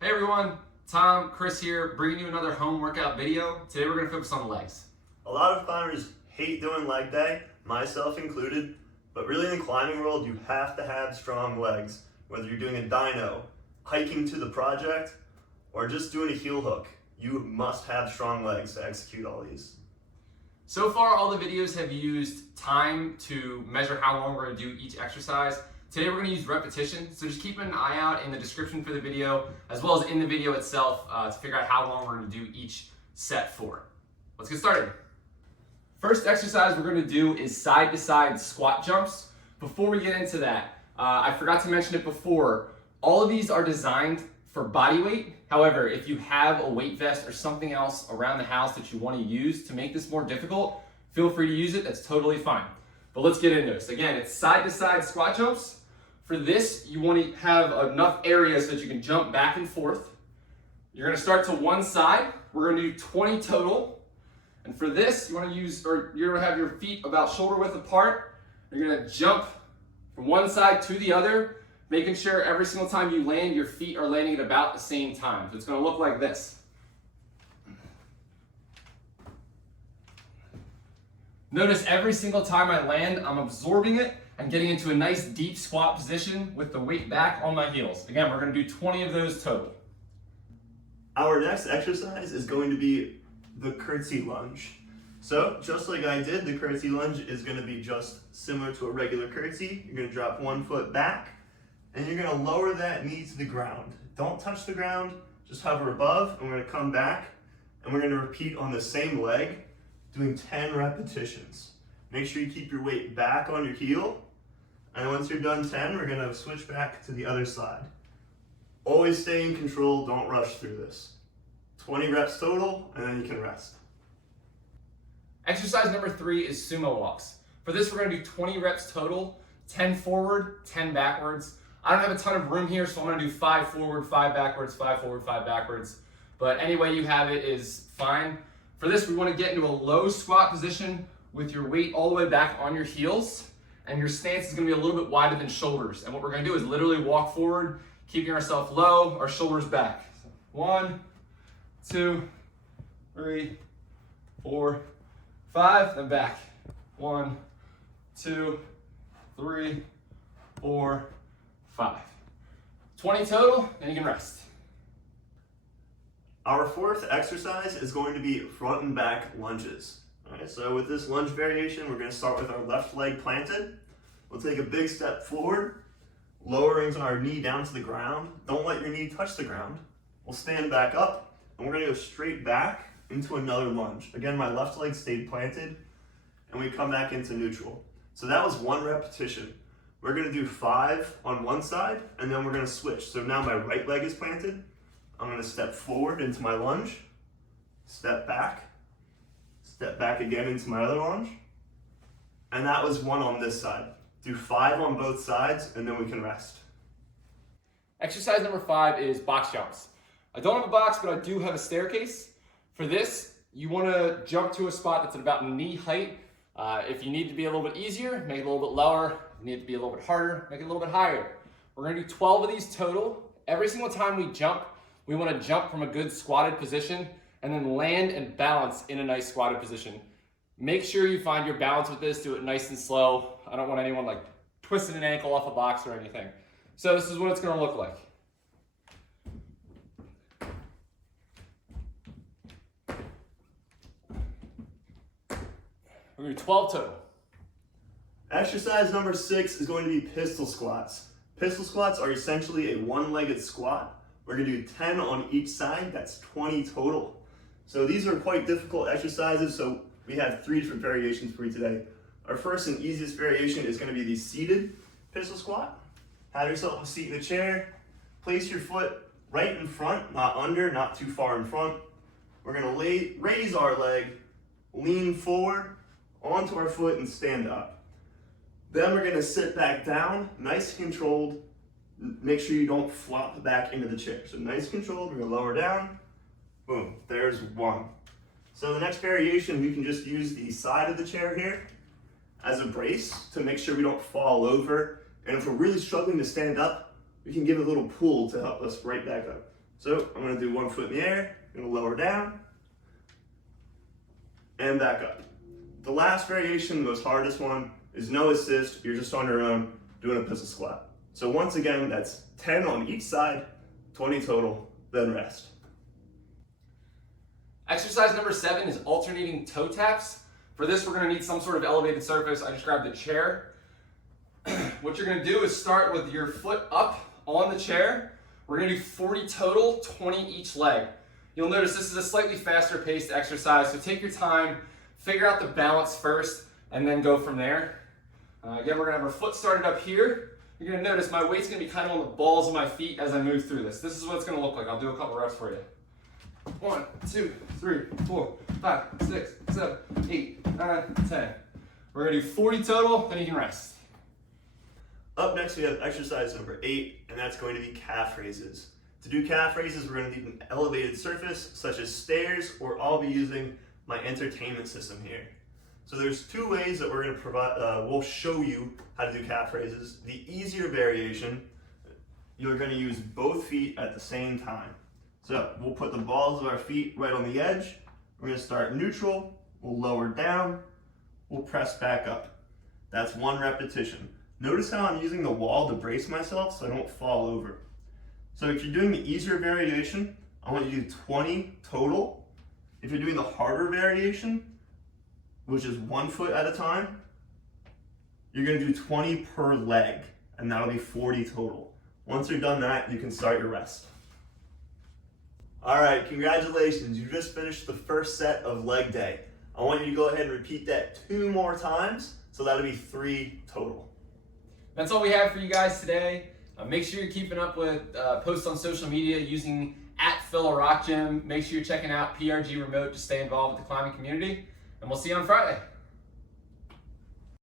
Hey everyone, Tom, Chris here, bringing you another home workout video. Today we're going to focus on the legs. A lot of climbers hate doing leg day, myself included, but really in the climbing world you have to have strong legs. Whether you're doing a dyno, hiking to the project, or just doing a heel hook, you must have strong legs to execute all these. So far all the videos have used time to measure how long we're going to do each exercise. Today we're going to use repetition, so just keep an eye out in the description for the video as well as in the video itself to figure out how long we're going to do each set for. Let's get started. First exercise we're going to do is side-to-side squat jumps. Before we get into that, I forgot to mention it before, all of these are designed for body weight. However, if you have a weight vest or something else around the house that you want to use to make this more difficult, feel free to use it, that's totally fine. But let's get into this. Again, it's side-to-side squat jumps. For this, you want to have enough area so that you can jump back and forth. You're going to start to one side. We're going to do 20 total. And for this, you're going to have your feet about shoulder width apart. You're going to jump from one side to the other, making sure every single time you land, your feet are landing at about the same time. So it's going to look like this. Notice every single time I land, I'm absorbing it and getting into a nice deep squat position with the weight back on my heels. Again, we're going to do 20 of those total. Our next exercise is going to be the Curtsy Lunge. So, just like I did, the Curtsy Lunge is going to be just similar to a regular curtsy. You're going to drop one foot back, and you're going to lower that knee to the ground. Don't touch the ground, just hover above, and we're going to come back, and we're going to repeat on the same leg, doing 10 repetitions. Make sure you keep your weight back on your heel, and once you're done 10, we're going to switch back to the other side. Always stay in control, don't rush through this. 20 reps total, and then you can rest. Exercise number 3 is Sumo Walks. For this, we're going to do 20 reps total, 10 forward, 10 backwards. I don't have a ton of room here, so I'm going to do 5 forward, 5 backwards, 5 forward, 5 backwards. But any way you have it is fine. For this, we want to get into a low squat position with your weight all the way back on your heels, and your stance is going to be a little bit wider than shoulders. And what we're going to do is literally walk forward, keeping ourselves low, our shoulders back. 1, 2, 3, 4, 5, then back. 1, 2, 3, 4, 5. 20 total, and you can rest. Our fourth exercise is going to be front and back lunges. Alright, so with this lunge variation, we're going to start with our left leg planted. We'll take a big step forward, lowering our knee down to the ground. Don't let your knee touch the ground. We'll stand back up, and we're going to go straight back into another lunge. Again, my left leg stayed planted, and we come back into neutral. So that was one repetition. We're going to do 5 on one side, and then we're going to switch. So now my right leg is planted. I'm going to step forward into my lunge, step back again into my other lunge, and that was 1 on this side. Do 5 on both sides, and then we can rest. Exercise number 5 is box jumps. I don't have a box, but I do have a staircase. For this, you want to jump to a spot that's at about knee height. If you need to be a little bit easier, make it a little bit lower. If you need it to be a little bit harder, make it a little bit higher. We're going to do 12 of these total. Every single time we jump, we want to jump from a good squatted position and then land and balance in a nice squatted position. Make sure you find your balance with this, do it nice and slow. I don't want anyone like twisting an ankle off a box or anything. So this is what it's going to look like. We're going to do 12 total. Exercise number 6 is going to be pistol squats. Pistol squats are essentially a one-legged squat. We're going to do 10 on each side, that's 20 total. So these are quite difficult exercises, so we have 3 different variations for you today. Our first and easiest variation is going to be the seated pistol squat. Have yourself a seat in the chair. Place your foot right in front, not under, not too far in front. We're going to raise our leg, lean forward onto our foot and stand up. Then we're going to sit back down, nice and controlled. Make sure you don't flop back into the chair. So nice and controlled, we're going to lower down. Boom, there's 1. So the next variation, we can just use the side of the chair here as a brace to make sure we don't fall over. And if we're really struggling to stand up, we can give it a little pull to help us right back up. So I'm gonna do 1 foot in the air, I'm gonna lower down, and back up. The last variation, the most hardest one, is no assist. You're just on your own doing a pistol squat. So once again, that's 10 on each side, 20 total, then rest. Exercise number 7 is alternating toe taps. For this, we're gonna need some sort of elevated surface. I just grabbed a chair. What you're gonna do is start with your foot up on the chair. We're gonna do 40 total, 20 each leg. You'll notice this is a slightly faster paced exercise, so take your time, figure out the balance first, and then go from there. Again, we're gonna have our foot started up here. You're gonna notice my weight's gonna be kind of on the balls of my feet as I move through this. This is what it's gonna look like. I'll do a couple reps for you. 1, 2, 3, 4, 5, 6, 7, 8, 9, 10. We're gonna do 40 total, then you can rest. Up next, we have exercise number 8, and that's going to be calf raises. To do calf raises, we're going to need an elevated surface, such as stairs, or I'll be using my entertainment system here. So there's 2 ways that we're going to provide, we'll show you how to do calf raises. The easier variation, you're going to use both feet at the same time. So we'll put the balls of our feet right on the edge. We're going to start neutral, we'll lower down, we'll press back up. That's 1 repetition. Notice how I'm using the wall to brace myself so I don't fall over. So if you're doing the easier variation, I want you to do 20 total. If you're doing the harder variation, which is 1 foot at a time, you're gonna do 20 per leg, and that'll be 40 total. Once you're done that, you can start your rest. All right, congratulations. You just finished the first set of leg day. I want you to go ahead and repeat that 2 more times, so that'll be 3 total. That's all we have for you guys today. Make sure you're keeping up with posts on social media using @PhilaRockGym. Make sure you're checking out PRG Remote to stay involved with the climbing community. And we'll see you on Friday.